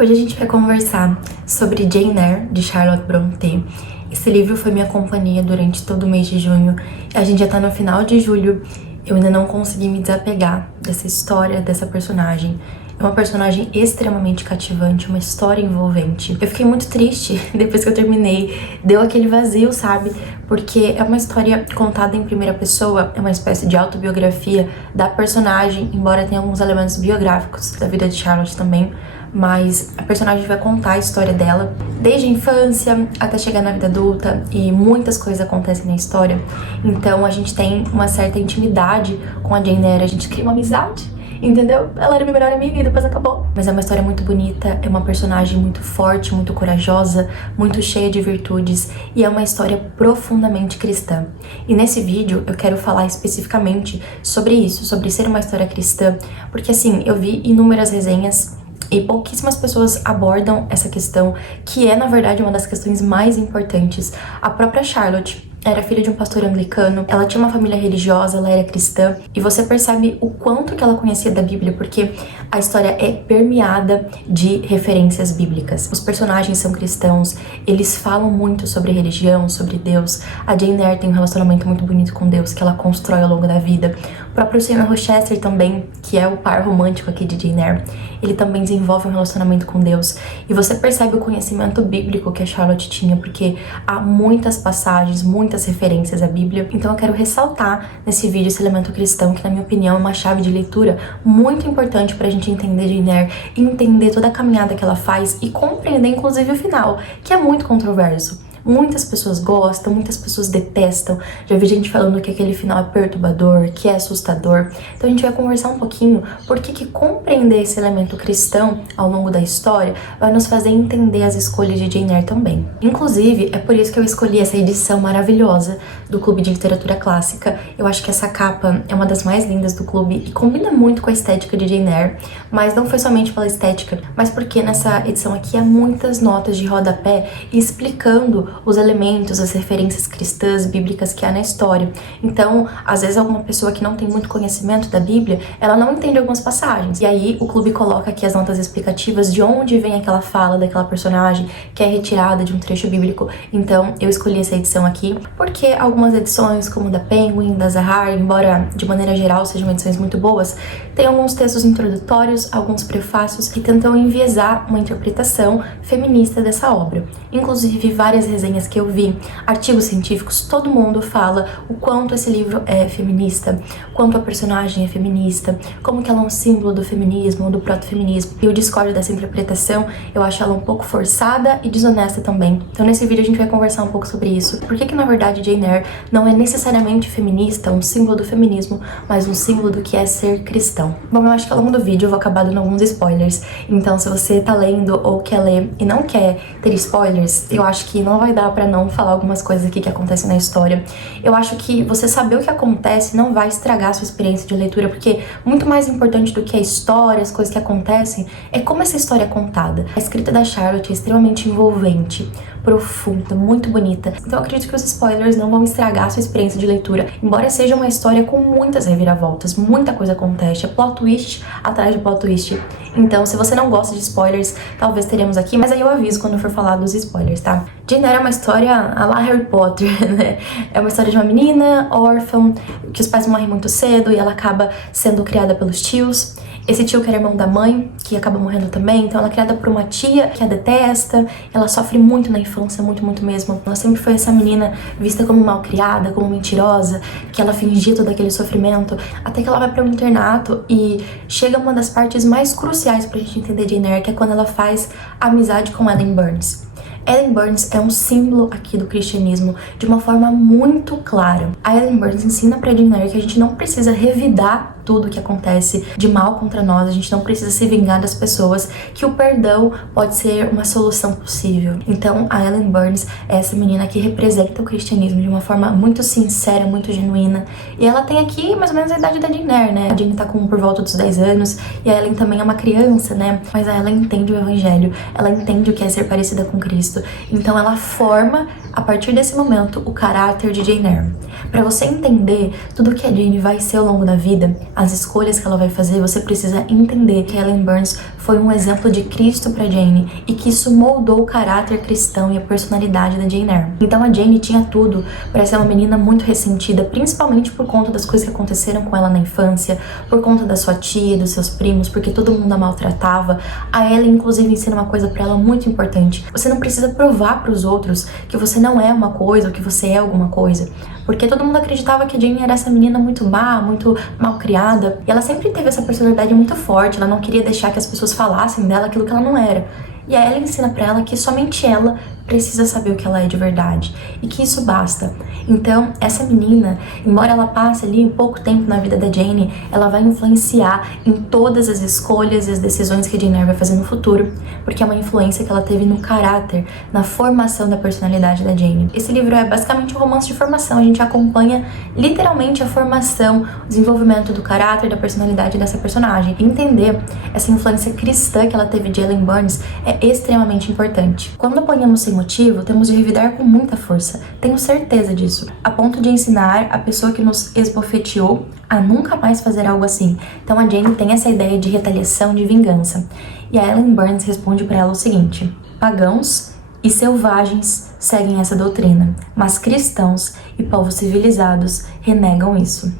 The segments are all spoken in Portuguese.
Hoje a gente vai conversar sobre Jane Eyre, de Charlotte Brontë. Esse livro foi minha companhia durante todo o mês de junho. A gente já tá no final de julho. Eu ainda não consegui me desapegar dessa história, dessa personagem. É uma personagem extremamente cativante, uma história envolvente. Eu fiquei muito triste depois que eu terminei. Deu aquele vazio, sabe? Porque é uma história contada em primeira pessoa, é uma espécie de autobiografia da personagem, embora tenha alguns elementos biográficos da vida de Charlotte também. Mas a personagem vai contar a história dela desde a infância até chegar na vida adulta, e muitas coisas acontecem na história. Então a gente tem uma certa intimidade com a Jane Eyre, a gente cria uma amizade, entendeu? Ela era minha melhor amiga e depois acabou. Mas é uma história muito bonita, é uma personagem muito forte, muito corajosa, muito cheia de virtudes, e é uma história profundamente cristã. E nesse vídeo eu quero falar especificamente sobre isso, sobre ser uma história cristã, porque assim, eu vi inúmeras resenhas e pouquíssimas pessoas abordam essa questão, que é, na verdade, uma das questões mais importantes. A própria Charlotte era filha de um pastor anglicano, ela tinha uma família religiosa, ela era cristã, e você percebe o quanto que ela conhecia da Bíblia, porque a história é permeada de referências bíblicas. Os personagens são cristãos, eles falam muito sobre religião, sobre Deus. A Jane Eyre tem um relacionamento muito bonito com Deus, que ela constrói ao longo da vida. O próprio Sr. Rochester também, que é o par romântico aqui de Jane Eyre, ele também desenvolve um relacionamento com Deus. E você percebe o conhecimento bíblico que a Charlotte tinha, porque há muitas passagens, muitas referências à Bíblia. Então eu quero ressaltar nesse vídeo esse elemento cristão, que na minha opinião é uma chave de leitura muito importante pra gente entender Jane Eyre, entender toda a caminhada que ela faz e compreender inclusive o final, que é muito controverso. Muitas pessoas gostam, muitas pessoas detestam. Já vi gente falando que aquele final é perturbador, que é assustador. Então a gente vai conversar um pouquinho por que compreender esse elemento cristão ao longo da história vai nos fazer entender as escolhas de Jane Eyre também. Inclusive, é por isso que eu escolhi essa edição maravilhosa do Clube de Literatura Clássica. Eu acho que essa capa é uma das mais lindas do clube e combina muito com a estética de Jane Eyre, mas não foi somente pela estética, mas porque nessa edição aqui há muitas notas de rodapé explicando os elementos, as referências cristãs, bíblicas que há na história. Então, às vezes alguma pessoa que não tem muito conhecimento da Bíblia, ela não entende algumas passagens. E aí o clube coloca aqui as notas explicativas de onde vem aquela fala daquela personagem que é retirada de um trecho bíblico. Então, eu escolhi essa edição aqui porque algumas edições, como da Penguin, da Zahar, embora de maneira geral sejam edições muito boas, tem alguns textos introdutórios, alguns prefácios que tentam enviesar uma interpretação feminista dessa obra. Inclusive, várias resenhas que eu vi, artigos científicos, todo mundo fala o quanto esse livro é feminista, quanto a personagem é feminista, como que ela é um símbolo do feminismo, do proto-feminismo. E eu discordo dessa interpretação, eu acho ela um pouco forçada e desonesta também. Então nesse vídeo a gente vai conversar um pouco sobre isso. Por que na verdade Jane Eyre não é necessariamente feminista, um símbolo do feminismo, mas um símbolo do que é ser cristão? Bom, eu acho que ao longo do vídeo eu vou acabar dando alguns spoilers, então se você tá lendo ou quer ler e não quer ter spoilers, eu acho que não vai dar pra não falar algumas coisas aqui que acontecem na história. Eu acho que você saber o que acontece não vai estragar a sua experiência de leitura, porque muito mais importante do que a história, as coisas que acontecem, é como essa história é contada. A escrita da Charlotte é extremamente envolvente, profunda, muito bonita. Então eu acredito que os spoilers não vão estragar a sua experiência de leitura, embora seja uma história com muitas reviravoltas, muita coisa acontece, é plot twist atrás de plot twist. Então, se você não gosta de spoilers, talvez teremos aqui, mas aí eu aviso quando for falar dos spoilers, tá? Jane Eyre é uma história à la Harry Potter, né? É uma história de uma menina órfã, que os pais morrem muito cedo e ela acaba sendo criada pelos tios. Esse tio que era irmão da mãe, que acaba morrendo também, então ela é criada por uma tia que a detesta, ela sofre muito na infância, muito, muito mesmo. Ela sempre foi essa menina vista como malcriada, como mentirosa, que ela fingia todo aquele sofrimento, até que ela vai para um internato e chega uma das partes mais cruciais pra gente entender Jane Eyre, que é quando ela faz amizade com Ellen Burns. Ellen Burns é um símbolo aqui do cristianismo de uma forma muito clara. A Ellen Burns ensina pra Jane Eyre que a gente não precisa revidar tudo que acontece de mal contra nós, a gente não precisa se vingar das pessoas, que o perdão pode ser uma solução possível. Então a Ellen Burns é essa menina que representa o cristianismo de uma forma muito sincera, muito genuína, e ela tem aqui mais ou menos a idade da Jane Eyre, né? A Jane tá por volta dos 10 anos e a Ellen também é uma criança, né? Mas a Ellen entende o evangelho, ela entende o que é ser parecida com Cristo, então ela forma a partir desse momento o caráter de Jane Eyre. Para você entender tudo que a Jane vai ser ao longo da vida, as escolhas que ela vai fazer, você precisa entender que Ellen Burns foi um exemplo de Cristo para Jane e que isso moldou o caráter cristão e a personalidade da Jane Eyre. Então a Jane tinha tudo para ser uma menina muito ressentida, principalmente por conta das coisas que aconteceram com ela na infância, por conta da sua tia, dos seus primos, porque todo mundo a maltratava. A Ellen, inclusive, ensina uma coisa para ela muito importante. Você não precisa provar para os outros que você não é uma coisa ou que você é alguma coisa. Porque todo mundo acreditava que a Jane era essa menina muito má, muito mal criada. E ela sempre teve essa personalidade muito forte, ela não queria deixar que as pessoas falassem dela aquilo que ela não era. E a Ellen ensina pra ela que somente ela precisa saber o que ela é de verdade e que isso basta. Então, essa menina, embora ela passe ali pouco tempo na vida da Jane, ela vai influenciar em todas as escolhas e as decisões que a Jane Eyre vai fazer no futuro, porque é uma influência que ela teve no caráter, na formação da personalidade da Jane. Esse livro é basicamente um romance de formação, a gente acompanha literalmente a formação, o desenvolvimento do caráter, da personalidade dessa personagem. E entender essa influência cristã que ela teve de Ellen Burns é extremamente importante. Quando apanhamos sem motivo, temos de revidar com muita força, tenho certeza disso, a ponto de ensinar a pessoa que nos esbofeteou a nunca mais fazer algo assim. Então a Jane tem essa ideia de retaliação, de vingança. E a Ellen Burns responde para ela o seguinte: pagãos e selvagens seguem essa doutrina, mas cristãos e povos civilizados renegam isso.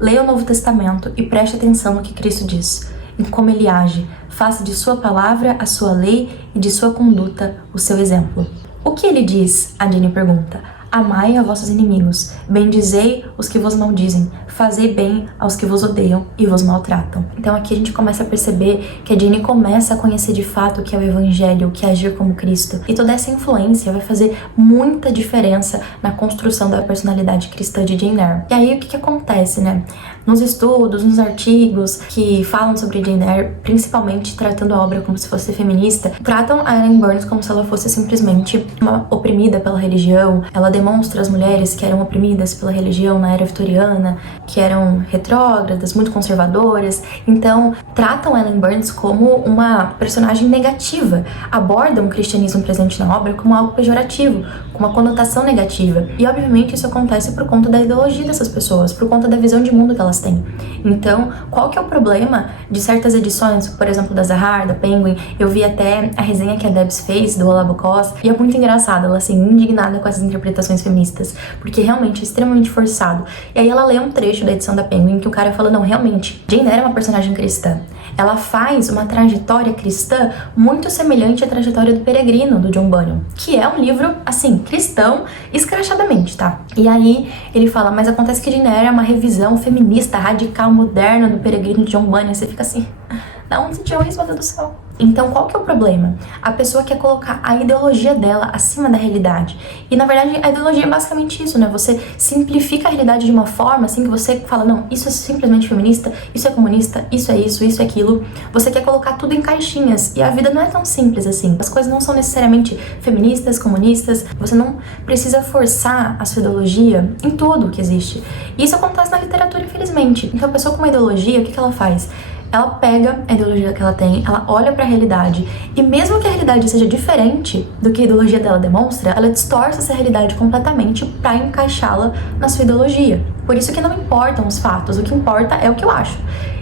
Leia o Novo Testamento e preste atenção no que Cristo diz, em como ele age. Faça de sua palavra a sua lei e de sua conduta o seu exemplo. O que ele diz? A Jane pergunta. Amai a vossos inimigos, bendizei os que vos maldizem, fazei bem aos que vos odeiam e vos maltratam. Então aqui a gente começa a perceber que a Jane começa a conhecer de fato o que é o evangelho, o que é agir como Cristo. E toda essa influência vai fazer muita diferença na construção da personalidade cristã de Jane Eyre. E aí o que acontece, né? Nos estudos, nos artigos que falam sobre Jane Eyre, principalmente tratando a obra como se fosse feminista, tratam a Ellen Burns como se ela fosse simplesmente uma oprimida pela religião. Ela demonstra as mulheres que eram oprimidas pela religião na era vitoriana, que eram retrógradas, muito conservadoras. Então, tratam Ellen Burns como uma personagem negativa, abordam o cristianismo presente na obra como algo pejorativo, com uma conotação negativa. E, obviamente, isso acontece por conta da ideologia dessas pessoas, por conta da visão de mundo que elas têm. Então, qual que é o problema de certas edições, por exemplo, da Zahar, da Penguin? Eu vi até a resenha que a Debs fez, do Olá Bocós, e é muito engraçado, ela assim, indignada com essas interpretações feministas, porque realmente é extremamente forçado. E aí ela lê um trecho da edição da Penguin que o cara fala, não, realmente, Jane Eyre é uma personagem cristã. Ela faz uma trajetória cristã muito semelhante à trajetória do Peregrino, do John Bunyan, que é um livro, assim, cristão, escrachadamente, tá? E aí ele fala, mas acontece que Jane Eyre é uma revisão feminista, radical, moderna do Peregrino de John Bunyan. Você fica assim, da onde você tirou isso, meu Deus do céu? Então, qual que é o problema? A pessoa quer colocar a ideologia dela acima da realidade. E, na verdade, a ideologia é basicamente isso, né? Você simplifica a realidade de uma forma, assim, que você fala, não, isso é simplesmente feminista, isso é comunista, isso é aquilo. Você quer colocar tudo em caixinhas. E a vida não é tão simples assim. As coisas não são necessariamente feministas, comunistas. Você não precisa forçar a sua ideologia em tudo que existe. E isso acontece na literatura, infelizmente. Então, a pessoa com uma ideologia, o que ela faz? Ela pega a ideologia que ela tem, ela olha pra realidade e mesmo que a realidade seja diferente do que a ideologia dela demonstra, ela distorce essa realidade completamente pra encaixá-la na sua ideologia. Por isso que não importam os fatos, o que importa é o que eu acho.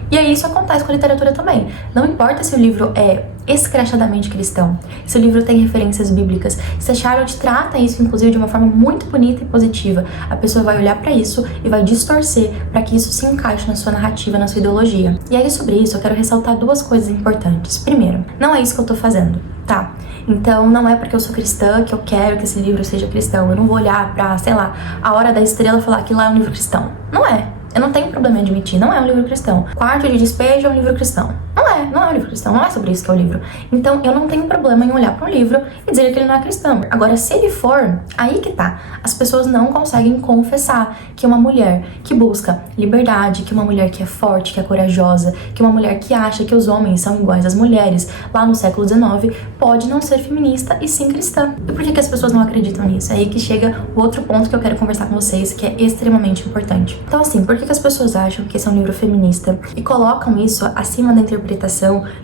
E aí isso acontece com a literatura também. Não importa se o livro é escrachadamente cristão, se o livro tem referências bíblicas, se a Charlotte trata isso, inclusive, de uma forma muito bonita e positiva, a pessoa vai olhar pra isso e vai distorcer para que isso se encaixe na sua narrativa, na sua ideologia. E aí, sobre isso, eu quero ressaltar duas coisas importantes. Primeiro, não é isso que eu tô fazendo, tá? Então, não é porque eu sou cristã que eu quero que esse livro seja cristão. Eu não vou olhar pra, sei lá, A Hora da Estrela e falar que lá é um livro cristão. Não é. Eu não tenho problema em admitir, não é um livro cristão. Quarto de Despejo é um livro cristão. Não é um livro cristão, não é sobre isso que é o livro. Então, eu não tenho problema em olhar para um livro e dizer que ele não é cristão. Agora, se ele for, aí que tá. As pessoas não conseguem confessar que uma mulher que busca liberdade, que uma mulher que é forte, que é corajosa, que uma mulher que acha que os homens são iguais às mulheres, lá no século XIX, pode não ser feminista e sim cristã. E por que as pessoas não acreditam nisso? É aí que chega o outro ponto que eu quero conversar com vocês, que é extremamente importante. Então, assim, por que as pessoas acham que esse é um livro feminista e colocam isso acima da interpretação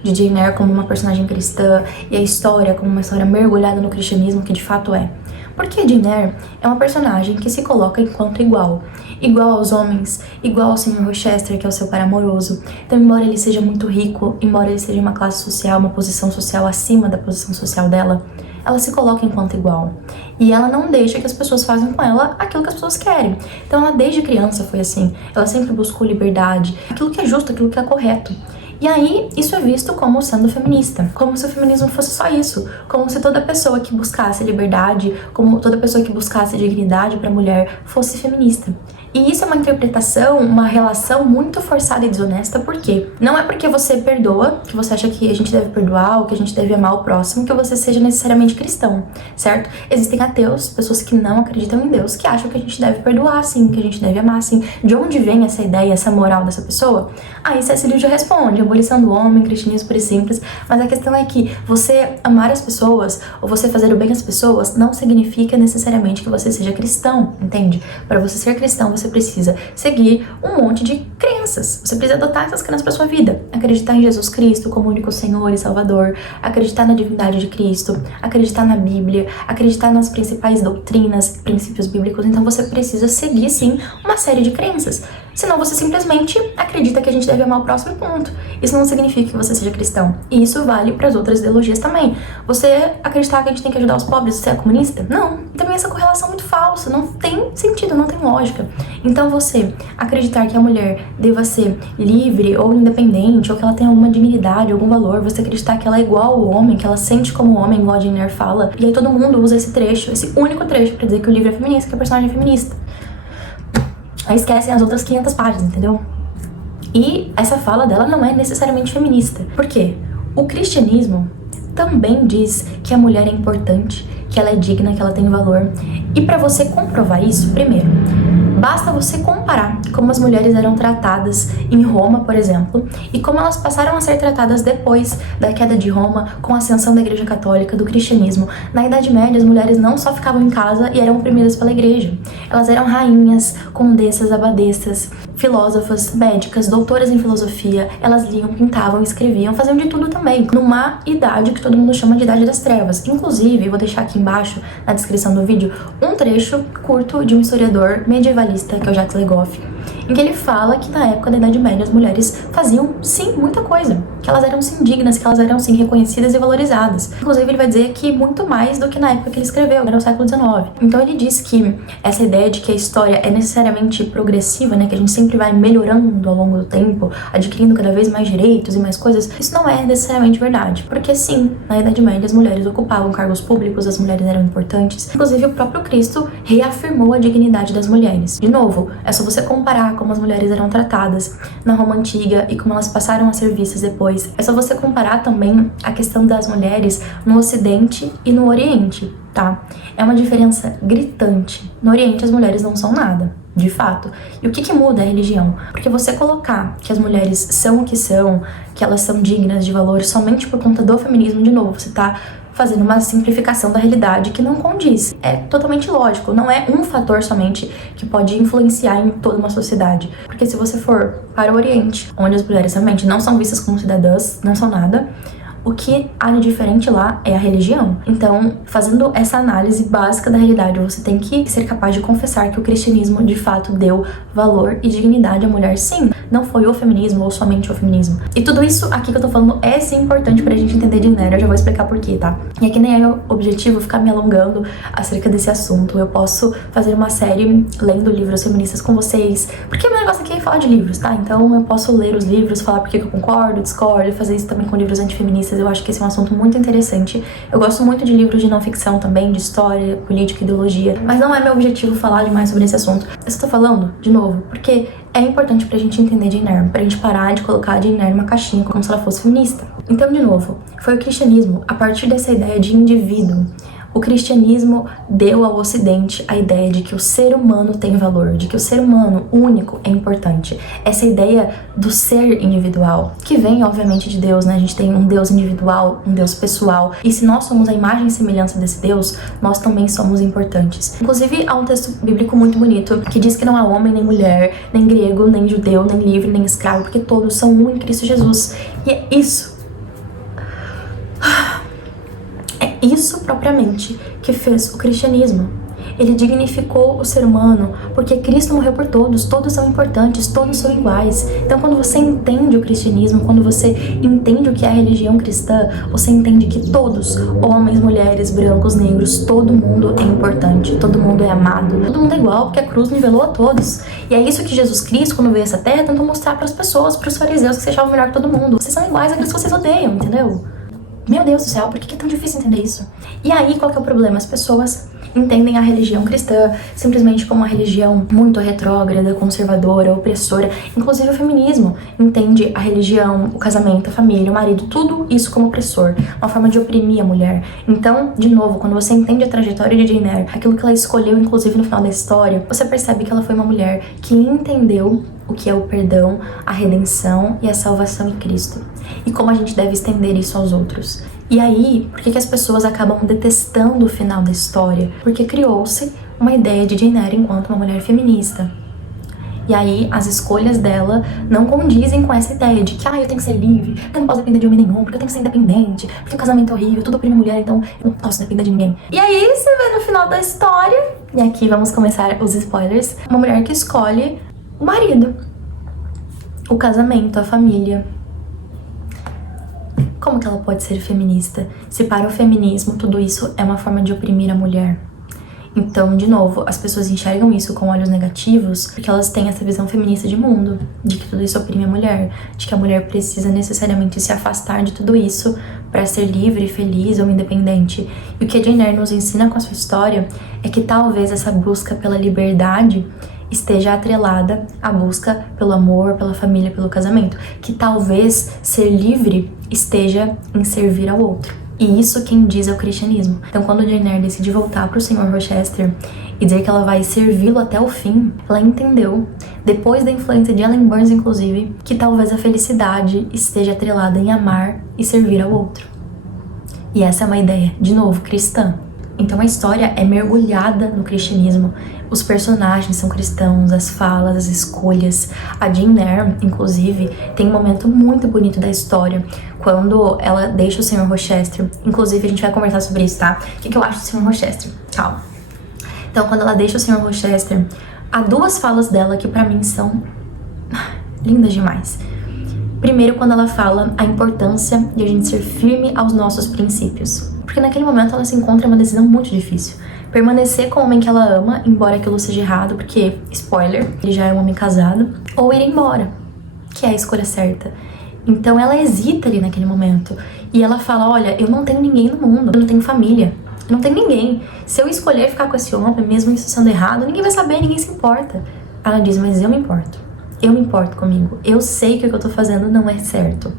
de Jane Eyre como uma personagem cristã e a história como uma história mergulhada no cristianismo, que de fato é? Porque Jane Eyre é uma personagem que se coloca enquanto igual. Igual aos homens, igual ao Sr. Rochester, que é o seu par amoroso. Então, embora ele seja muito rico, embora ele seja uma classe social, uma posição social acima da posição social dela, ela se coloca enquanto igual. E ela não deixa que as pessoas façam com ela aquilo que as pessoas querem. Então ela desde criança foi assim. Ela sempre buscou liberdade, aquilo que é justo, aquilo que é correto. E aí, isso é visto como sendo feminista. Como se o feminismo fosse só isso. Como se toda pessoa que buscasse liberdade, como toda pessoa que buscasse dignidade para a mulher fosse feminista. E isso é uma interpretação, uma relação muito forçada e desonesta, por quê? Não é porque você perdoa, que você acha que a gente deve perdoar ou que a gente deve amar o próximo, que você seja necessariamente cristão, certo? Existem ateus, pessoas que não acreditam em Deus, que acham que a gente deve perdoar sim, que a gente deve amar sim. De onde vem essa ideia, essa moral dessa pessoa? Aí C.S. Lewis já responde, abolição do homem, cristianismo puro e simples, mas a questão é que você amar as pessoas, ou você fazer o bem às pessoas, não significa necessariamente que você seja cristão, entende? Para você ser cristão, você precisa seguir um monte de crenças. Você precisa adotar essas crenças para sua vida. Acreditar em Jesus Cristo como único Senhor e Salvador, acreditar na divindade de Cristo, acreditar na Bíblia, acreditar nas principais doutrinas, princípios bíblicos. Então você precisa seguir, sim, uma série de crenças. Senão você simplesmente acredita que a gente deve amar o próximo, ponto. Isso não significa que você seja cristão. E isso vale para as outras ideologias também. Você acreditar que a gente tem que ajudar os pobres e ser comunista? Não. Também essa correlação é muito falsa. Não tem sentido, não tem lógica. Então você acreditar que a mulher deva ser livre ou independente, ou que ela tenha alguma dignidade, algum valor, você acreditar que ela é igual ao homem, que ela sente como homem, igual a Jane Eyre fala, e aí todo mundo usa esse trecho, esse único trecho, pra dizer que o livro é feminista, que a personagem é feminista. Aí esquecem as outras 500 páginas, entendeu? E essa fala dela não é necessariamente feminista. Por quê? O cristianismo também diz que a mulher é importante, que ela é digna, que ela tem valor. E para você comprovar isso, primeiro, basta você comparar como as mulheres eram tratadas em Roma, por exemplo, e como elas passaram a ser tratadas depois da queda de Roma, com a ascensão da Igreja Católica, do cristianismo. Na Idade Média, as mulheres não só ficavam em casa e eram oprimidas pela Igreja. Elas eram rainhas, condessas, abadesas, filósofas, médicas, doutoras em filosofia. Elas liam, pintavam, escreviam, faziam de tudo também, numa idade que todo mundo chama de Idade das Trevas. Inclusive, eu vou deixar aqui embaixo, na descrição do vídeo, um trecho curto de um historiador medievalista, que é o Jacques Le Goff, em que ele fala que na época da Idade Média as mulheres faziam, sim, muita coisa. Que elas eram, sim, dignas, que elas eram, sim, reconhecidas e valorizadas. Inclusive, ele vai dizer que muito mais do que na época que ele escreveu, era o século XIX. Então, ele diz que essa ideia de que a história é necessariamente progressiva, né, que a gente sempre vai melhorando ao longo do tempo, adquirindo cada vez mais direitos e mais coisas, isso não é necessariamente verdade. Porque, sim, na Idade Média as mulheres ocupavam cargos públicos, as mulheres eram importantes. Inclusive, o próprio Cristo reafirmou a dignidade das mulheres. De novo, é só você comparar como as mulheres eram tratadas na Roma Antiga e como elas passaram a ser vistas depois. É só você comparar também a questão das mulheres no Ocidente e no Oriente, tá? É uma diferença gritante. No Oriente as mulheres não são nada, de fato. E o que muda é a religião? Porque você colocar que as mulheres são o que são, que elas são dignas de valor somente por conta do feminismo, de novo, você tá fazendo uma simplificação da realidade que não condiz. É totalmente lógico, não é um fator somente que pode influenciar em toda uma sociedade. Porque se você for para o Oriente, onde as mulheres realmente não são vistas como cidadãs, não são nada, o que há de diferente lá é a religião. Então, fazendo essa análise básica da realidade, você tem que ser capaz de confessar que o cristianismo de fato deu valor e dignidade à mulher, sim. Não foi o feminismo ou somente o feminismo. E tudo isso aqui que eu tô falando é sim importante pra gente entender de Eyre. Eu já vou explicar por quê, tá? E aqui nem é meu objetivo ficar me alongando acerca desse assunto. Eu posso fazer uma série lendo livros feministas com vocês, porque o meu negócio aqui é falar de livros, tá? Então eu posso ler os livros, falar porque eu concordo, discordo, fazer isso também com livros antifeministas. Eu acho que esse é um assunto muito interessante. Eu gosto muito de livros de não ficção também, de história, política, ideologia, mas não é meu objetivo falar demais sobre esse assunto. Eu só tô falando, de novo, porque é importante pra gente entender Jane Eyre, pra gente parar de colocar a Jane Eyre numa caixinha como se ela fosse feminista. Então, de novo, foi o cristianismo, a partir dessa ideia de indivíduo, o cristianismo deu ao Ocidente a ideia de que o ser humano tem valor, de que o ser humano único é importante. Essa ideia do ser individual, que vem, obviamente, de Deus, né? A gente tem um Deus individual, um Deus pessoal. E se nós somos a imagem e semelhança desse Deus, nós também somos importantes. Inclusive, há um texto bíblico muito bonito que diz que não há homem, nem mulher, nem grego, nem judeu, nem livre, nem escravo, porque todos são um em Cristo Jesus. E é isso. Isso propriamente que fez o cristianismo. Ele dignificou o ser humano porque Cristo morreu por todos, todos são importantes, todos são iguais. Então quando você entende o cristianismo, quando você entende o que é a religião cristã, você entende que todos, homens, mulheres, brancos, negros, todo mundo é importante, todo mundo é amado, todo mundo é igual porque a cruz nivelou a todos. E é isso que Jesus Cristo, quando veio a essa terra, tentou mostrar para as pessoas, para os fariseus que se achavam melhor que todo mundo. Vocês são iguais àqueles que vocês odeiam, entendeu? Meu Deus do céu, por que é tão difícil entender isso? E aí, qual que é o problema? As pessoas entendem a religião cristã simplesmente como uma religião muito retrógrada, conservadora, opressora. Inclusive o feminismo entende a religião, o casamento, a família, o marido, tudo isso como opressor, uma forma de oprimir a mulher. Então, de novo, quando você entende a trajetória de Jane Eyre, aquilo que ela escolheu, inclusive no final da história, você percebe que ela foi uma mulher que entendeu o que é o perdão, a redenção e a salvação em Cristo. E como a gente deve estender isso aos outros. E aí, por que as pessoas acabam detestando o final da história? Porque criou-se uma ideia de Jane Eyre enquanto uma mulher feminista. E aí, as escolhas dela não condizem com essa ideia de que eu tenho que ser livre, eu não posso depender de homem nenhum, porque eu tenho que ser independente, porque o casamento é horrível, tudo oprime mulher, então eu não posso depender de ninguém. E aí, você vê no final da história, e aqui vamos começar os spoilers, uma mulher que escolhe o marido, o casamento, a família. Como que ela pode ser feminista? Se para o feminismo tudo isso é uma forma de oprimir a mulher. Então, de novo, as pessoas enxergam isso com olhos negativos porque elas têm essa visão feminista de mundo, de que tudo isso oprime a mulher, de que a mulher precisa necessariamente se afastar de tudo isso para ser livre, feliz ou independente. E o que a Jane Eyre nos ensina com a sua história é que talvez essa busca pela liberdade esteja atrelada à busca pelo amor, pela família, pelo casamento. Que talvez ser livre esteja em servir ao outro. E isso quem diz é o cristianismo. Então quando Jane Eyre decide voltar para o Sr. Rochester e dizer que ela vai servi-lo até o fim, ela entendeu, depois da influência de Ellen Burns inclusive, que talvez a felicidade esteja atrelada em amar e servir ao outro. E essa é uma ideia, de novo, cristã. Então a história é mergulhada no cristianismo. Os personagens são cristãos, as falas, as escolhas. A Jane Eyre, inclusive, tem um momento muito bonito da história, quando ela deixa o Sr. Rochester. Inclusive, a gente vai conversar sobre isso, tá? O que eu acho do Sr. Rochester? Calma. Então, quando ela deixa o Sr. Rochester, há duas falas dela que pra mim são lindas demais. Primeiro, quando ela fala a importância de a gente ser firme aos nossos princípios. Porque naquele momento ela se encontra em uma decisão muito difícil. Permanecer com o homem que ela ama, embora aquilo seja errado, porque, spoiler, ele já é um homem casado, ou ir embora, que é a escolha certa. Então ela hesita ali naquele momento. E ela fala, olha, eu não tenho ninguém no mundo, eu não tenho família, eu não tenho ninguém. Se eu escolher ficar com esse homem, mesmo isso sendo errado, ninguém vai saber, ninguém se importa. Ela diz, mas eu me importo. Eu me importo comigo. Eu sei que o que eu tô fazendo não é certo.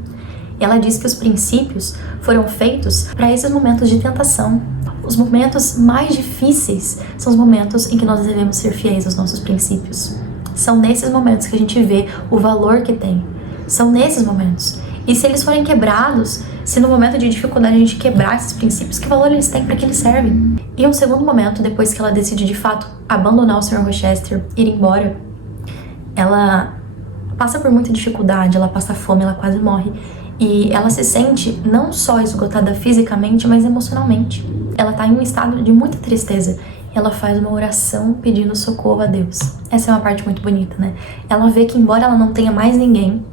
E ela diz que os princípios foram feitos para esses momentos de tentação. Os momentos mais difíceis são os momentos em que nós devemos ser fiéis aos nossos princípios. São nesses momentos que a gente vê o valor que tem. São nesses momentos. E se eles forem quebrados, se no momento de dificuldade a gente quebrar esses princípios, que valor eles têm, para que eles servem? E um segundo momento, depois que ela decide de fato abandonar o Sr. Rochester, ir embora, ela passa por muita dificuldade, ela passa fome, ela quase morre. E ela se sente não só esgotada fisicamente, mas emocionalmente. Ela tá em um estado de muita tristeza. E ela faz uma oração pedindo socorro a Deus. Essa é uma parte muito bonita, né? Ela vê que embora ela não tenha mais ninguém,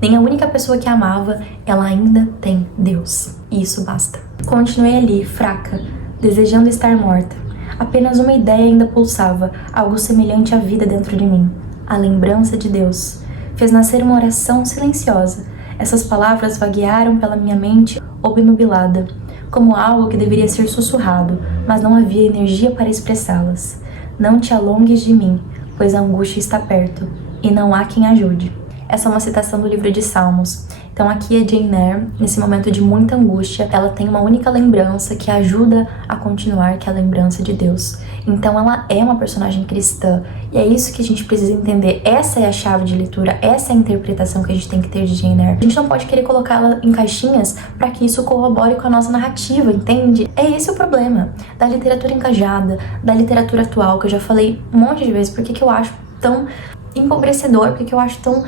nem a única pessoa que a amava, ela ainda tem Deus. E isso basta. Continuei ali, fraca, desejando estar morta. Apenas uma ideia ainda pulsava, algo semelhante à vida dentro de mim. A lembrança de Deus. Fez nascer uma oração silenciosa. Essas palavras vaguearam pela minha mente obnubilada, como algo que deveria ser sussurrado, mas não havia energia para expressá-las. Não te alongues de mim, pois a angústia está perto, e não há quem ajude. Essa é uma citação do livro de Salmos. Então aqui a Jane Eyre, nesse momento de muita angústia, ela tem uma única lembrança que ajuda a continuar, que é a lembrança de Deus. Então ela é uma personagem cristã, e é isso que a gente precisa entender. Essa é a chave de leitura, essa é a interpretação que a gente tem que ter de Jane Eyre. A gente não pode querer colocá-la em caixinhas para que isso corrobore com a nossa narrativa, entende? É esse o problema da literatura engajada, da literatura atual, que eu já falei um monte de vezes, porque que eu acho tão empobrecedor, porque que eu acho tão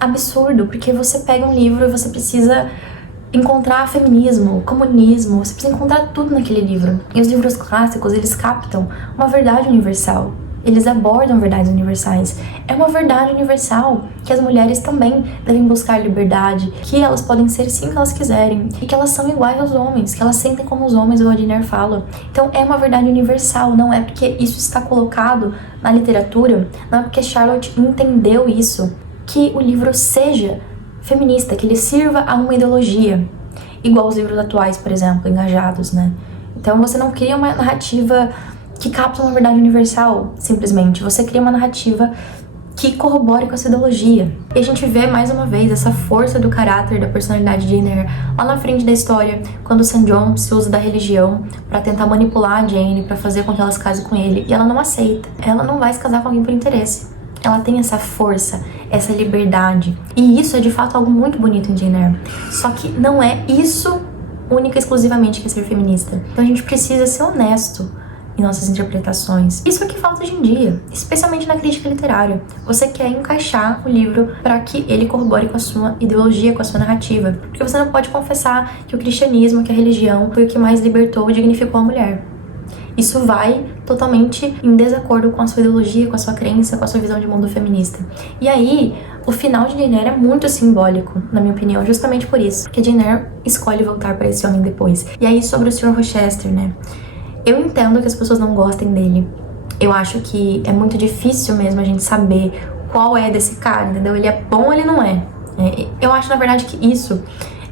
absurdo, porque você pega um livro e você precisa encontrar feminismo, comunismo, você precisa encontrar tudo naquele livro. E os livros clássicos, eles captam uma verdade universal. Eles abordam verdades universais. É uma verdade universal que as mulheres também devem buscar liberdade, que elas podem ser sim o que elas quiserem, e que elas são iguais aos homens, que elas sentem como os homens, o Jane Eyre fala. Então é uma verdade universal, não é porque isso está colocado na literatura, não é porque Charlotte entendeu isso, que o livro seja feminista, que ele sirva a uma ideologia, igual os livros atuais, por exemplo, engajados, né? Então você não cria uma narrativa que capta uma verdade universal, simplesmente. Você cria uma narrativa que corrobore com essa ideologia. E a gente vê, mais uma vez, essa força do caráter, da personalidade de Jane Eyre lá na frente da história, quando St. John se usa da religião pra tentar manipular a Jane, pra fazer com que ela se case com ele, e ela não aceita. Ela não vai se casar com alguém por interesse. Ela tem essa força, essa liberdade. E isso é, de fato, algo muito bonito em Jane Eyre. Só que não é isso única e exclusivamente que é ser feminista. Então a gente precisa ser honesto em nossas interpretações. Isso é o que falta hoje em dia, especialmente na crítica literária. Você quer encaixar o livro para que ele corrobore com a sua ideologia, com a sua narrativa. Porque você não pode confessar que o cristianismo, que a religião foi o que mais libertou e dignificou a mulher. Isso vai totalmente em desacordo com a sua ideologia, com a sua crença, com a sua visão de mundo feminista. E aí, o final de Jane Eyre é muito simbólico, na minha opinião, justamente por isso. Porque Jane Eyre escolhe voltar para esse homem depois. E aí, sobre o Sr. Rochester, né? Eu entendo que as pessoas não gostem dele. Eu acho que é muito difícil mesmo a gente saber qual é desse cara, entendeu? Ele é bom ou ele não é. Eu acho, na verdade, que isso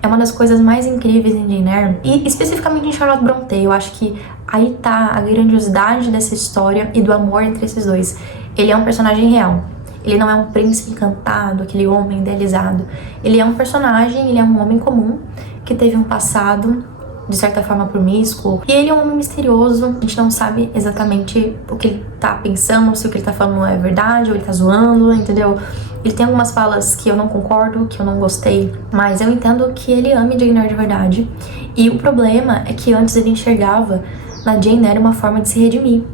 é uma das coisas mais incríveis em Jane Eyre, e especificamente em Charlotte Brontë. Eu acho que aí tá a grandiosidade dessa história e do amor entre esses dois. Ele é um personagem real. Ele não é um príncipe encantado, aquele homem idealizado. Ele é um personagem, ele é um homem comum que teve um passado de certa forma promíscuo, e ele é um homem misterioso. A gente não sabe exatamente o que ele tá pensando, se o que ele tá falando é verdade ou ele tá zoando, entendeu? Ele tem algumas falas que eu não concordo, que eu não gostei, mas eu entendo que ele ama Jane Eyre de verdade. E o problema é que antes ele enxergava na Jane Eyre uma forma de se redimir,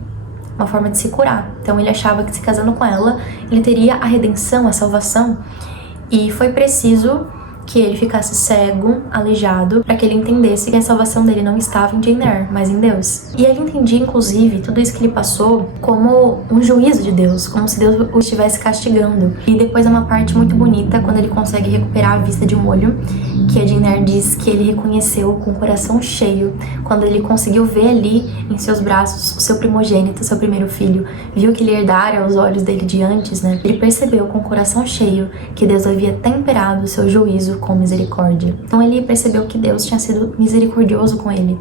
uma forma de se curar. Então ele achava que se casando com ela, ele teria a redenção, a salvação, e foi preciso que ele ficasse cego, aleijado, para que ele entendesse que a salvação dele não estava em Jane Eyre, mas em Deus. E ele entendia, inclusive, tudo isso que ele passou como um juízo de Deus, como se Deus o estivesse castigando. E depois é uma parte muito bonita, quando ele consegue recuperar a vista de um olho, que a Jane Eyre diz que ele reconheceu com o coração cheio, quando ele conseguiu ver ali em seus braços o seu primogênito, seu primeiro filho, viu que ele herdara os olhos dele de antes, né? Ele percebeu com o coração cheio que Deus havia temperado o seu juízo com misericórdia. Então ele percebeu que Deus tinha sido misericordioso com ele.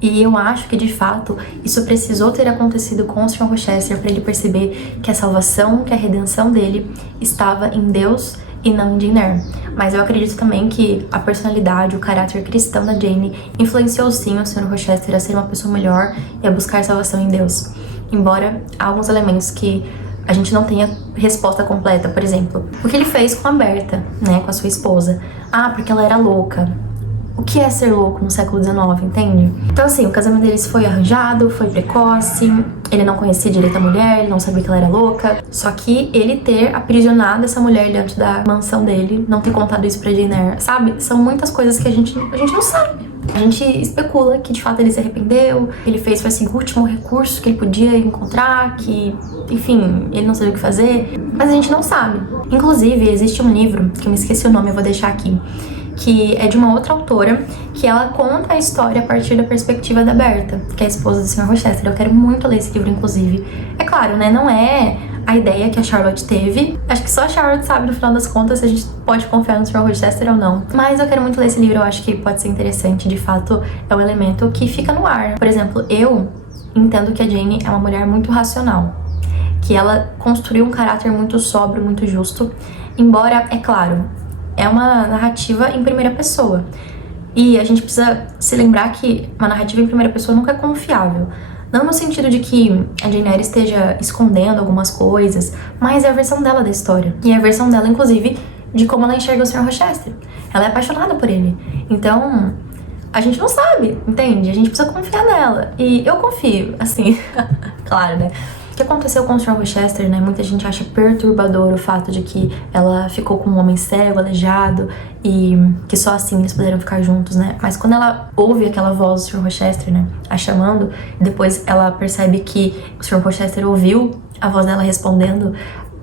E eu acho que, de fato, isso precisou ter acontecido com o Sr. Rochester para ele perceber que a salvação, que a redenção dele estava em Deus e não em Jane Eyre. Mas eu acredito também que a personalidade, o caráter cristão da Jane influenciou sim o Sr. Rochester a ser uma pessoa melhor e a buscar salvação em Deus. Embora há alguns elementos que a gente não tenha resposta completa. Por exemplo, o que ele fez com a Berta, né, com a sua esposa. Ah, porque ela era louca. O que é ser louco no século XIX, entende? Então assim, o casamento deles foi arranjado, foi precoce, ele não conhecia direito a mulher, ele não sabia que ela era louca. Só que ele ter aprisionado essa mulher dentro da mansão dele, não ter contado isso pra Jane Eyre, sabe? São muitas coisas que a gente não sabe. A gente especula que de fato ele se arrependeu, ele fez foi assim, o último recurso que ele podia encontrar, que, enfim, ele não sabia o que fazer, mas a gente não sabe. Inclusive, existe um livro, que eu me esqueci o nome, eu vou deixar aqui, que é de uma outra autora, que ela conta a história a partir da perspectiva da Berta, que é a esposa do Sr. Rochester. Eu quero muito ler esse livro, inclusive. É claro, né, não é a ideia que a Charlotte teve. Acho que só a Charlotte sabe, no final das contas, se a gente pode confiar no Sr. Rochester ou não. Mas eu quero muito ler esse livro, eu acho que pode ser interessante. De fato, é um elemento que fica no ar. Por exemplo, eu entendo que a Jane é uma mulher muito racional, que ela construiu um caráter muito sóbrio, muito justo, embora, é claro, é uma narrativa em primeira pessoa. E a gente precisa se lembrar que uma narrativa em primeira pessoa nunca é confiável. Não no sentido de que a Jane Eyre esteja escondendo algumas coisas, mas é a versão dela da história. E é a versão dela, inclusive, de como ela enxerga o Sr. Rochester. Ela é apaixonada por ele. Então, a gente não sabe, entende? A gente precisa confiar nela. E eu confio, assim, claro, né? que aconteceu com o Sr. Rochester, né? Muita gente acha perturbador o fato de que ela ficou com um homem cego, aleijado, e que só assim eles puderam ficar juntos, né? Mas quando ela ouve aquela voz do Sr. Rochester, né, a chamando, depois ela percebe que o Sr. Rochester ouviu a voz dela respondendo,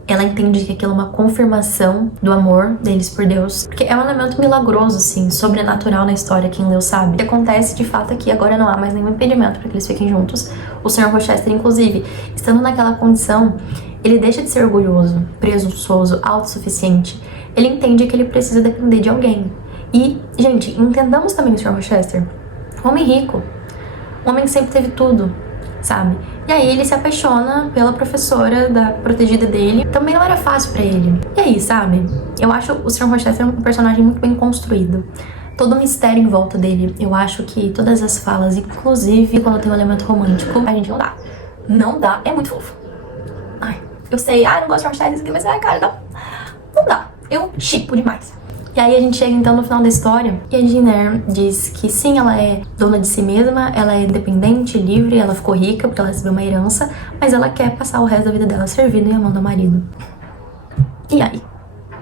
ela entende que aquilo é uma confirmação do amor deles por Deus. Porque é um elemento milagroso, assim, sobrenatural na história, quem leu sabe. O que acontece, de fato, é que agora não há mais nenhum impedimento para que eles fiquem juntos. O Sr. Rochester, inclusive, estando naquela condição, ele deixa de ser orgulhoso, presunçoso, autossuficiente. Ele entende que ele precisa depender de alguém. E, gente, entendamos também o Sr. Rochester. Um homem rico. Um homem que sempre teve tudo, sabe? E aí ele se apaixona pela professora da protegida dele. Também não era fácil pra ele. E aí, sabe? Eu acho o Sr. Rochester um personagem muito bem construído. Todo o mistério em volta dele. Eu acho que todas as falas, inclusive quando tem um elemento romântico, a gente não dá. Não dá. É muito fofo. Ai, eu sei. Não gosto de Rochester isso aqui, mas cara, não dá. Eu shippo demais. E aí a gente chega então no final da história e a Jane Eyre diz que sim, ela é dona de si mesma, ela é independente, livre, ela ficou rica porque ela recebeu uma herança, mas ela quer passar o resto da vida dela servindo e amando o marido. E aí?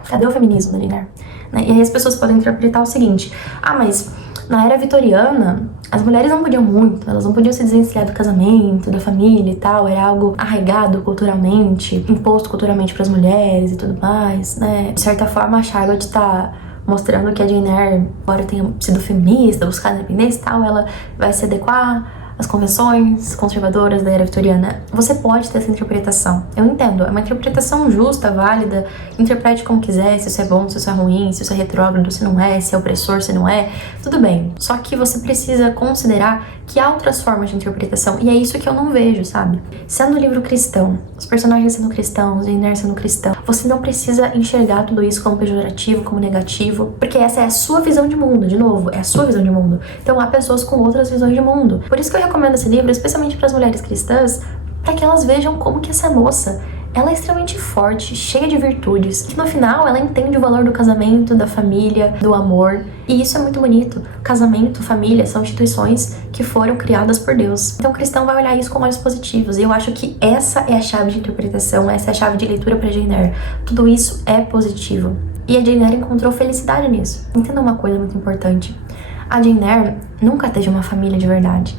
Cadê o feminismo da Jane Eyre? Né? E aí as pessoas podem interpretar o seguinte, mas na era vitoriana, as mulheres não podiam muito, elas não podiam se desvencilhar do casamento, da família e tal, era algo arraigado culturalmente, imposto culturalmente para as mulheres e tudo mais, né? De certa forma, a Charlotte tá mostrando que a Jane Eyre, embora tenha sido feminista, buscar independência e tal, ela vai se adequar às convenções conservadoras da era vitoriana. Você pode ter essa interpretação. Eu entendo, é uma interpretação justa, válida, interprete como quiser, se isso é bom, se isso é ruim, se isso é retrógrado, se não é, se é opressor, se não é, tudo bem. Só que você precisa considerar que há outras formas de interpretação, e é isso que eu não vejo, sabe? Sendo um livro cristão, os personagens sendo cristãos, Jane Eyre sendo cristão, você não precisa enxergar tudo isso como pejorativo, como negativo, porque essa é a sua visão de mundo, de novo, é a sua visão de mundo. Então há pessoas com outras visões de mundo. Por isso que eu recomendo esse livro, especialmente para as mulheres cristãs, para que elas vejam como que essa moça, ela é extremamente forte, cheia de virtudes, que no final ela entende o valor do casamento, da família, do amor, e isso é muito bonito. Casamento, família são instituições que foram criadas por Deus. Então o cristão vai olhar isso com olhos positivos, e eu acho que essa é a chave de interpretação, essa é a chave de leitura para Jane Eyre. Tudo isso é positivo. E a Jane Eyre encontrou felicidade nisso. Entenda uma coisa muito importante. A Jane Eyre nunca teve uma família de verdade.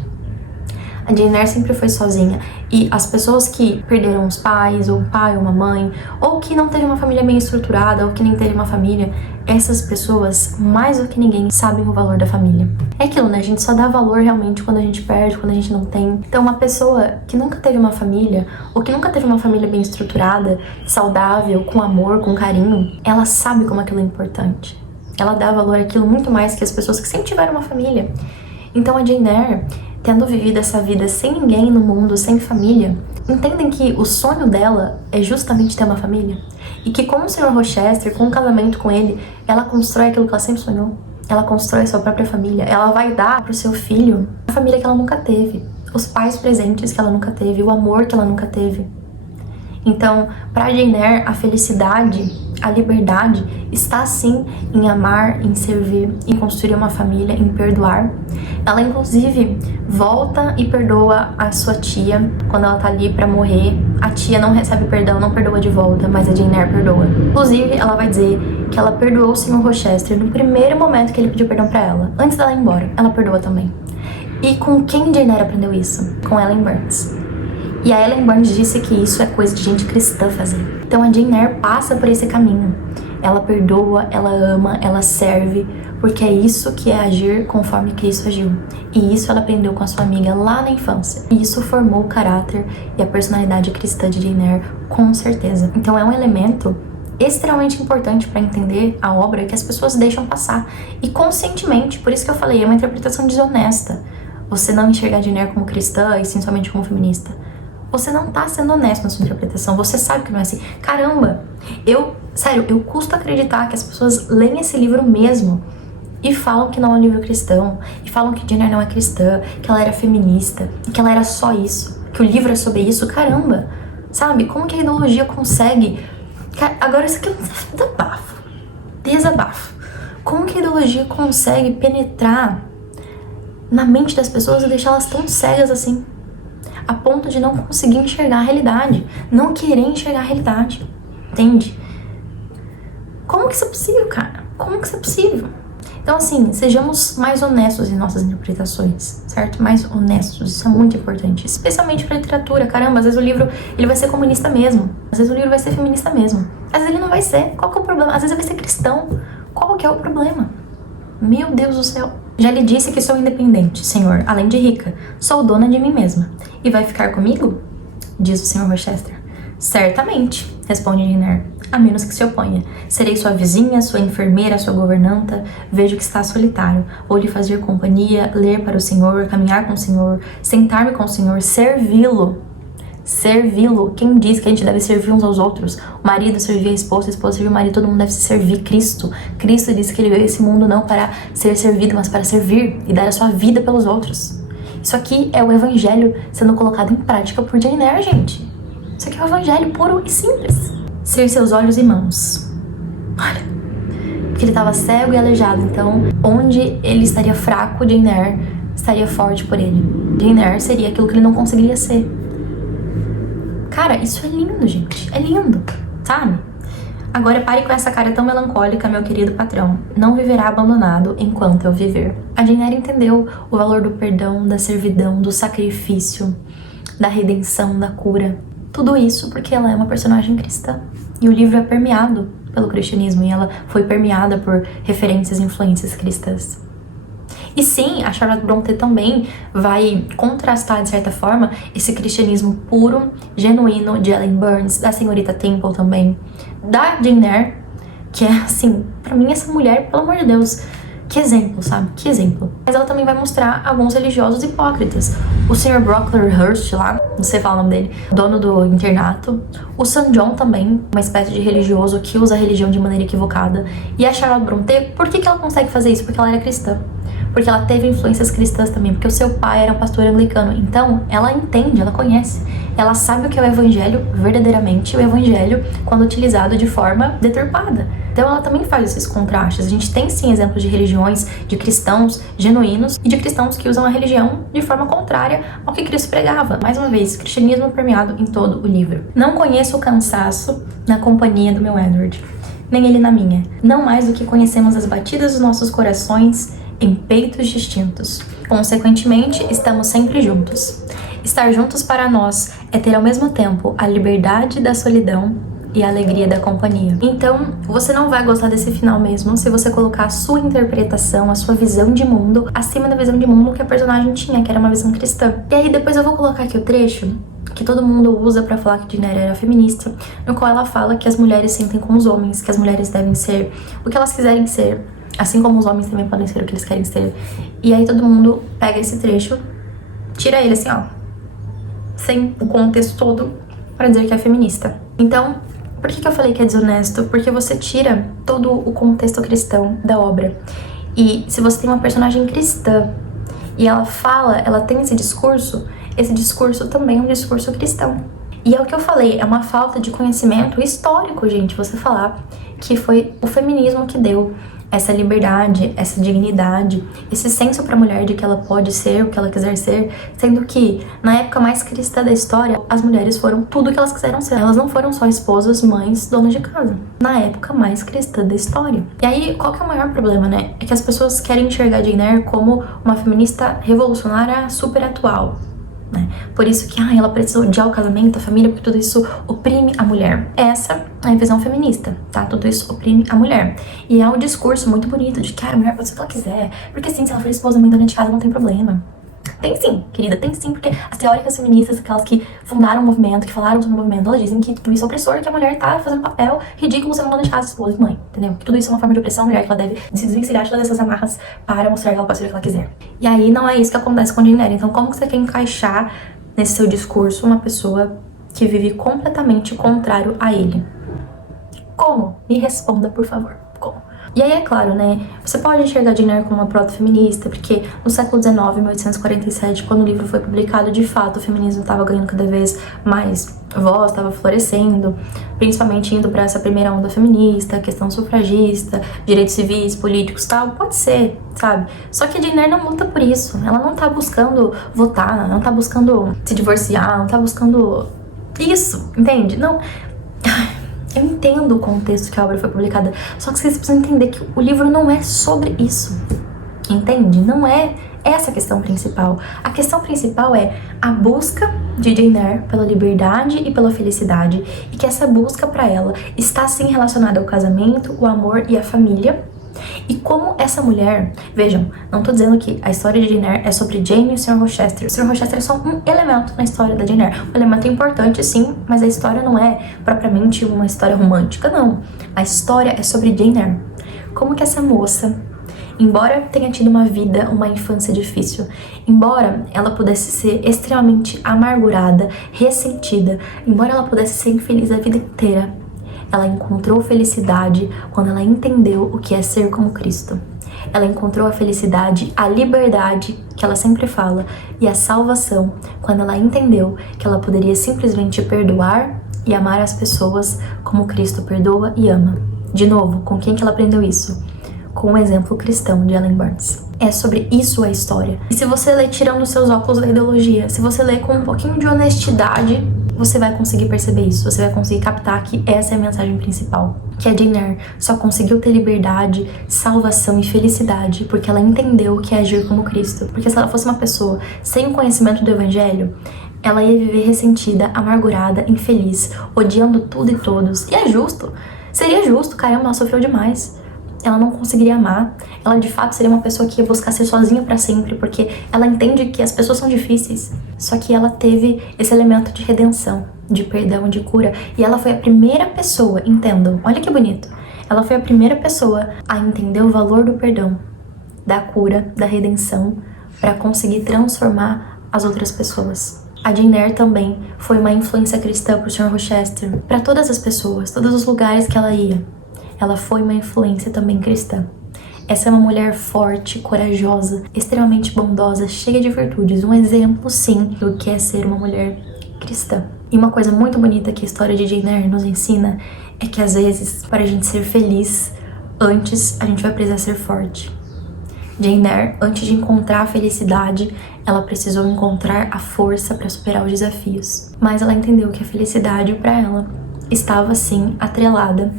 A Jane Eyre sempre foi sozinha, e as pessoas que perderam os pais, ou um pai, ou uma mãe, ou que não teve uma família bem estruturada, ou que nem teve uma família, essas pessoas, mais do que ninguém, sabem o valor da família. É aquilo, né? A gente só dá valor realmente quando a gente perde, quando a gente não tem. Então uma pessoa que nunca teve uma família, ou que nunca teve uma família bem estruturada, saudável, com amor, com carinho, ela sabe como aquilo é importante. Ela dá valor àquilo muito mais que as pessoas que sempre tiveram uma família. Então a Jane Eyre, tendo vivido essa vida sem ninguém no mundo, sem família, entendem que o sonho dela é justamente ter uma família? E que com o Sr. Rochester, com o casamento com ele, ela constrói aquilo que ela sempre sonhou. Ela constrói sua própria família. Ela vai dar pro seu filho a família que ela nunca teve, os pais presentes que ela nunca teve, o amor que ela nunca teve. Então, para Jane Eyre, a felicidade, a liberdade está sim em amar, em servir, em construir uma família, em perdoar. Ela inclusive volta e perdoa a sua tia quando ela tá ali pra morrer. A tia não recebe perdão, não perdoa de volta, mas a Jane Eyre perdoa. Inclusive, ela vai dizer que ela perdoou o Sr. Rochester no primeiro momento que ele pediu perdão pra ela. Antes dela ir embora, ela perdoa também. E com quem Jane Eyre aprendeu isso? Com Ellen Burns. E a Ellen Burns disse que isso é coisa de gente cristã fazer. Então a Jane Eyre passa por esse caminho. Ela perdoa, ela ama, ela serve, porque é isso que é agir conforme Cristo agiu. E isso ela aprendeu com a sua amiga lá na infância. E isso formou o caráter e a personalidade cristã de Jane Eyre, com certeza. Então é um elemento extremamente importante para entender a obra que as pessoas deixam passar. E conscientemente, por isso que eu falei, é uma interpretação desonesta. Você não enxergar Jane Eyre como cristã e sim somente como feminista. Você não tá sendo honesto na sua interpretação, você sabe que não é assim. Caramba, sério, eu custo acreditar que as pessoas leem esse livro mesmo e falam que não é um livro cristão, e falam que Jane Eyre não é cristã, que ela era feminista, que ela era só isso, que o livro é sobre isso. Caramba, sabe? Como que a ideologia consegue... Agora isso aqui é um desabafo. Como que a ideologia consegue penetrar na mente das pessoas e deixá-las tão cegas assim? a ponto de não conseguir enxergar a realidade, não querer enxergar a realidade, entende? Como que isso é possível, cara? Como que isso é possível? Então, assim, sejamos mais honestos em nossas interpretações, certo? Mais honestos, isso é muito importante, especialmente pra literatura. Caramba, às vezes o livro, ele vai ser comunista mesmo, às vezes o livro vai ser feminista mesmo, às vezes ele não vai ser. Qual que é o problema? Às vezes ele vai ser cristão. Qual que é o problema? Meu Deus do céu. Já lhe disse que sou independente, Senhor, além de rica. Sou dona de mim mesma. E vai ficar comigo? Diz o Sr. Rochester. Certamente, responde Jane Eyre, a menos que se oponha. Serei sua vizinha, sua enfermeira, sua governanta. Vejo que está solitário. Vou lhe fazer companhia, ler para o Senhor, caminhar com o Senhor, sentar-me com o Senhor, servi-lo. Servi-lo. Quem diz que a gente deve servir uns aos outros? O marido servir a esposa servir o marido, todo mundo deve se servir. Cristo disse que ele veio a esse mundo não para ser servido, mas para servir e dar a sua vida pelos outros. Isso aqui é o evangelho sendo colocado em prática por Jane Eyre, gente. Isso aqui é o evangelho puro e simples. Ser seus olhos e mãos. Olha, porque ele estava cego e aleijado, então onde ele estaria fraco, Jane Eyre estaria forte por ele. Jane Eyre seria aquilo que ele não conseguiria ser. Cara, isso é lindo, gente. É lindo, sabe? Agora pare com essa cara tão melancólica, meu querido patrão. Não viverá abandonado enquanto eu viver. A Jane Eyre entendeu o valor do perdão, da servidão, do sacrifício, da redenção, da cura. Tudo isso porque ela é uma personagem cristã. E o livro é permeado pelo cristianismo e ela foi permeada por referências e influências cristãs. E sim, a Charlotte Brontë também vai contrastar, de certa forma, esse cristianismo puro, genuíno de Ellen Burns, da senhorita Temple também, da Jane Eyre, que é, assim, pra mim essa mulher, pelo amor de Deus, que exemplo, sabe? Que exemplo. Mas ela também vai mostrar alguns religiosos hipócritas. O Sr. Brocklehurst lá, não sei falar o nome dele, dono do internato. O St. John também, uma espécie de religioso que usa a religião de maneira equivocada. E a Charlotte Brontë, por que ela consegue fazer isso? Porque ela era cristã. Porque ela teve influências cristãs também, porque o seu pai era um pastor anglicano. Então, ela entende, ela conhece. Ela sabe o que é o evangelho verdadeiramente, o evangelho quando utilizado de forma deturpada. Então ela também faz esses contrastes. A gente tem sim exemplos de religiões, de cristãos genuínos e de cristãos que usam a religião de forma contrária ao que Cristo pregava. Mais uma vez, cristianismo permeado em todo o livro. Não conheço o cansaço na companhia do meu Edward, nem ele na minha. Não mais do que conhecemos as batidas dos nossos corações em peitos distintos. Consequentemente, estamos sempre juntos. Estar juntos para nós é ter ao mesmo tempo a liberdade da solidão e a alegria da companhia. Então, você não vai gostar desse final mesmo se você colocar a sua interpretação, a sua visão de mundo acima da visão de mundo que a personagem tinha, que era uma visão cristã. E aí depois eu vou colocar aqui o trecho que todo mundo usa pra falar que Jane Eyre era feminista, no qual ela fala que as mulheres sentem com os homens, que as mulheres devem ser o que elas quiserem ser, assim como os homens também podem ser o que eles querem ser. E aí todo mundo pega esse trecho, tira ele assim, ó, sem o contexto todo, pra dizer que é feminista. Então, por que eu falei que é desonesto? Porque você tira todo o contexto cristão da obra. E se você tem uma personagem cristã e ela fala, ela tem esse discurso também é um discurso cristão. E é o que eu falei, é uma falta de conhecimento histórico, gente, você falar que foi o feminismo que deu essa liberdade, essa dignidade, esse senso pra mulher de que ela pode ser o que ela quiser ser, sendo que na época mais cristã da história, as mulheres foram tudo o que elas quiseram ser. Elas não foram só esposas, mães, donas de casa. Na época mais cristã da história. E aí, qual que é o maior problema, né? É que as pessoas querem enxergar Jane Eyre como uma feminista revolucionária super atual. Né? Por isso que ela precisa odiar o casamento, a família, porque tudo isso oprime a mulher. Essa é a visão feminista, tá? Tudo isso oprime a mulher. E é um discurso muito bonito de que a mulher pode ser o que ela quiser, porque sim, se ela for esposa, mãe, dona de casa, não tem problema. Tem sim, querida, tem sim, porque as teóricas feministas, aquelas que fundaram o movimento, que falaram sobre o movimento, elas dizem que tudo isso é opressor, que a mulher tá fazendo papel ridículo sendo dona de casa, esposa e mãe, entendeu? Que tudo isso é uma forma de opressão, a mulher que ela deve se desvencilhar de todas essas amarras para mostrar que ela pode ser o que ela quiser. E aí não é isso que acontece com Jane Eyre. Então como que você quer encaixar nesse seu discurso uma pessoa que vive completamente contrário a ele? Como? Me responda, por favor. Como? E aí, é claro, né, você pode enxergar Jane Eyre como uma proto-feminista, porque no século XIX, 1847, quando o livro foi publicado, de fato, o feminismo estava ganhando cada vez mais voz, estava florescendo, principalmente indo para essa primeira onda feminista, questão sufragista, direitos civis, políticos, tal, pode ser, sabe? Só que a Jane Eyre não luta por isso, ela não tá buscando votar, não tá buscando se divorciar, não tá buscando isso, entende? Não... Eu entendo o contexto que a obra foi publicada, só que vocês precisam entender que o livro não é sobre isso, entende? Não é essa a questão principal. A questão principal é a busca de Jane Eyre pela liberdade e pela felicidade, e que essa busca para ela está sim relacionada ao casamento, o amor e a família. E como essa mulher, vejam, não tô dizendo que a história de Jane Eyre é sobre Jane e o Sr. Rochester. O Sr. Rochester é só um elemento na história da Jane Eyre. Um elemento importante, sim, mas a história não é propriamente uma história romântica, não. A história é sobre Jane Eyre. Como que essa moça, embora tenha tido uma vida, uma infância difícil, embora ela pudesse ser extremamente amargurada, ressentida, embora ela pudesse ser infeliz a vida inteira, ela encontrou felicidade quando ela entendeu o que é ser como Cristo. Ela encontrou a felicidade, a liberdade, que ela sempre fala, e a salvação, quando ela entendeu que ela poderia simplesmente perdoar e amar as pessoas como Cristo perdoa e ama. De novo, com quem que ela aprendeu isso? Com o exemplo cristão de Ellen Burns. É sobre isso a história. E se você ler tirando os seus óculos da ideologia, se você ler com um pouquinho de honestidade, você vai conseguir perceber isso, você vai conseguir captar que essa é a mensagem principal. Que a Jane Eyre só conseguiu ter liberdade, salvação e felicidade porque ela entendeu o que é agir como Cristo. Porque se ela fosse uma pessoa sem o conhecimento do evangelho, ela ia viver ressentida, amargurada, infeliz, odiando tudo e todos. E é justo, seria justo, caramba, ela sofreu demais. Ela não conseguiria amar, ela de fato seria uma pessoa que ia buscar ser sozinha pra sempre, porque ela entende que as pessoas são difíceis, só que ela teve esse elemento de redenção, de perdão, de cura, e ela foi a primeira pessoa, entendam, olha que bonito, ela foi a primeira pessoa a entender o valor do perdão, da cura, da redenção, pra conseguir transformar as outras pessoas. A Jane Eyre também foi uma influência cristã pro Sr. Rochester, pra todas as pessoas, todos os lugares que ela ia. Ela foi uma influência também cristã. Essa é uma mulher forte, corajosa, extremamente bondosa, cheia de virtudes. Um exemplo, sim, do que é ser uma mulher cristã. E uma coisa muito bonita que a história de Jane Eyre nos ensina é que, às vezes, para a gente ser feliz, antes a gente vai precisar ser forte. Jane Eyre, antes de encontrar a felicidade, ela precisou encontrar a força para superar os desafios. Mas ela entendeu que a felicidade, para ela, estava, sim, atrelada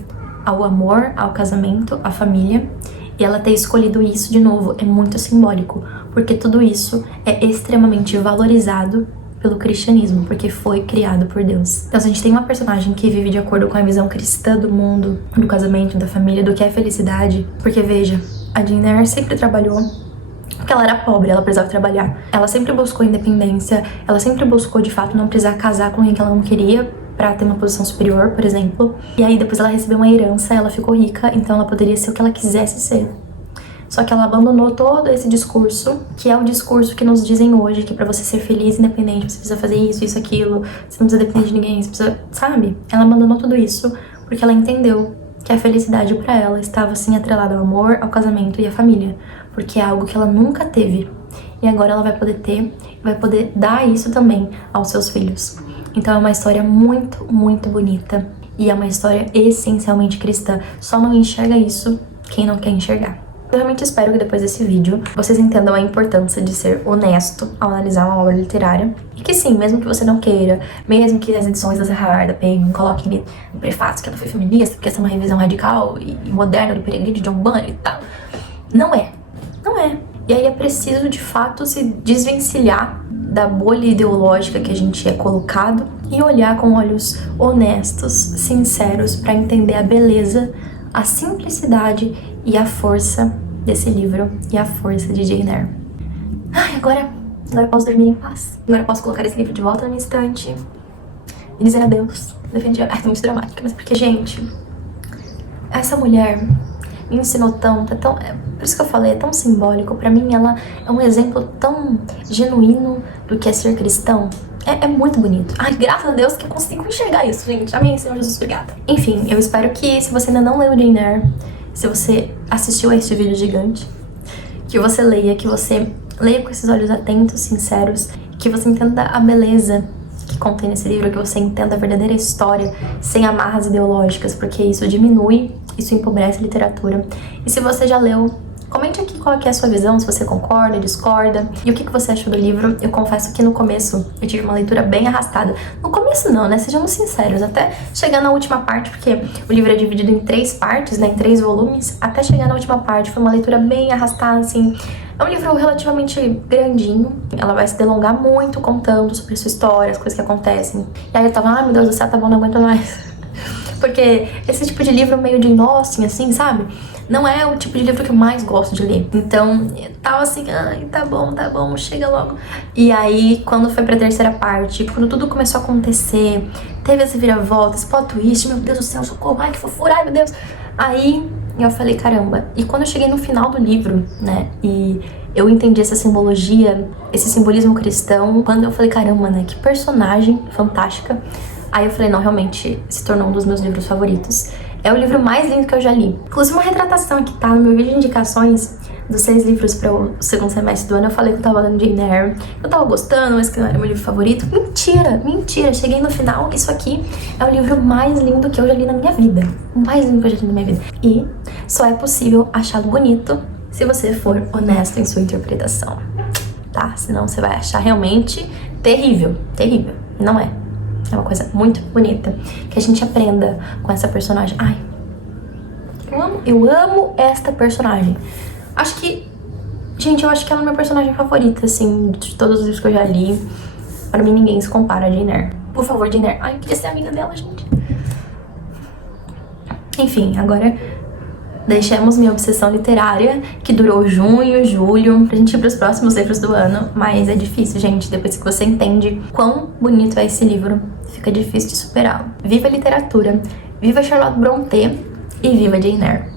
ao amor, ao casamento, à família, e ela ter escolhido isso de novo é muito simbólico, porque tudo isso é extremamente valorizado pelo cristianismo, porque foi criado por Deus. Então, se a gente tem uma personagem que vive de acordo com a visão cristã do mundo, do casamento, da família, do que é felicidade, porque veja, a Jane Eyre sempre trabalhou, porque ela era pobre, ela precisava trabalhar. Ela sempre buscou independência, ela sempre buscou, de fato, não precisar casar com alguém que ela não queria, pra ter uma posição superior, por exemplo. E aí depois ela recebeu uma herança, ela ficou rica, então ela poderia ser o que ela quisesse ser. Só que ela abandonou todo esse discurso, que é o discurso que nos dizem hoje, que pra você ser feliz, independente, você precisa fazer isso, aquilo, você não precisa depender de ninguém, você precisa, sabe? Ela abandonou tudo isso porque ela entendeu que a felicidade pra ela estava assim atrelada ao amor, ao casamento e à família, porque é algo que ela nunca teve. E agora ela vai poder ter, e vai poder dar isso também aos seus filhos. Então é uma história muito, muito bonita. E é uma história essencialmente cristã. Só não enxerga isso quem não quer enxergar. Eu realmente espero que depois desse vídeo vocês entendam a importância de ser honesto ao analisar uma obra literária. E que sim, mesmo que você não queira, mesmo que as edições da Serra Harda peguem, coloquem no prefácio que ela foi feminista, porque essa é uma revisão radical e moderna do Peregrino de John Bunyan e tal. Não é. Não é. E aí é preciso, de fato, se desvencilhar da bolha ideológica que a gente é colocado e olhar com olhos honestos, sinceros, para entender a beleza, a simplicidade e a força desse livro e a força de Jane Eyre. Ai, agora eu posso dormir em paz. Agora eu posso colocar esse livro de volta na minha estante e dizer adeus. Definitivamente. Ai, tô muito dramática, mas porque, gente, essa mulher me ensinou tanto, por isso que eu falei, é tão simbólico. Pra mim, ela é um exemplo tão genuíno do que é ser cristão. É muito bonito. Ai, graças a Deus que eu consigo enxergar isso, gente. Amém, Senhor Jesus, obrigada. Enfim, eu espero que, se você ainda não leu Jane Eyre, se você assistiu a este vídeo gigante, que você leia com esses olhos atentos, sinceros, que você entenda a beleza que contém nesse livro, que você entenda a verdadeira história, sem amarras ideológicas, porque isso diminui, isso empobrece a literatura. E se você já leu, comente aqui qual que é a sua visão, se você concorda, discorda, e o que você achou do livro. Eu confesso que no começo eu tive uma leitura bem arrastada. No começo não, né? Sejamos sinceros, até chegar na última parte, porque o livro é dividido em 3 partes, né? Em 3 volumes, até chegar na última parte foi uma leitura bem arrastada, assim. É um livro relativamente grandinho, ela vai se delongar muito contando sobre sua história, as coisas que acontecem. E aí eu tava, ai meu Deus do céu, tá bom, não aguento mais. Porque esse tipo de livro meio de Austen, assim, sabe? Não é o tipo de livro que eu mais gosto de ler. Então, eu tava assim, ai, tá bom, chega logo. E aí, quando foi pra terceira parte, quando tudo começou a acontecer, teve essa viravolta, esse plot twist, meu Deus do céu, socorro, ai, que fofura, ai, meu Deus. Aí, eu falei, caramba. E quando eu cheguei no final do livro, né, e eu entendi essa simbologia, esse simbolismo cristão, quando eu falei, caramba, né, que personagem fantástica. Aí eu falei, não, realmente se tornou um dos meus livros favoritos. É o livro mais lindo que eu já li. Inclusive uma retratação que tá no meu vídeo de indicações dos 6 livros para o segundo semestre do ano. Eu falei que eu tava lendo Jane Eyre, eu tava gostando, mas que não era meu livro favorito. Mentira. Cheguei no final, isso aqui é o livro mais lindo que eu já li na minha vida. O mais lindo que eu já li na minha vida. E só é possível achá-lo bonito se você for honesto em sua interpretação, tá? Senão você vai achar realmente terrível. E não é. É uma coisa muito bonita. Que a gente aprenda com essa personagem. Ai, eu amo esta personagem. Acho que... Gente, eu acho que ela é a minha personagem favorita, assim, de todos os livros que eu já li. Para mim, ninguém se compara a Jane Eyre. Por favor, Jane Eyre. Ai, eu queria ser amiga dela, gente. Enfim, agora... deixemos minha obsessão literária, que durou junho, julho, pra gente ir pros próximos livros do ano. Mas é difícil, gente. Depois que você entende quão bonito é esse livro, fica difícil de superá-lo. Viva a literatura, viva Charlotte Brontë e viva Jane Eyre.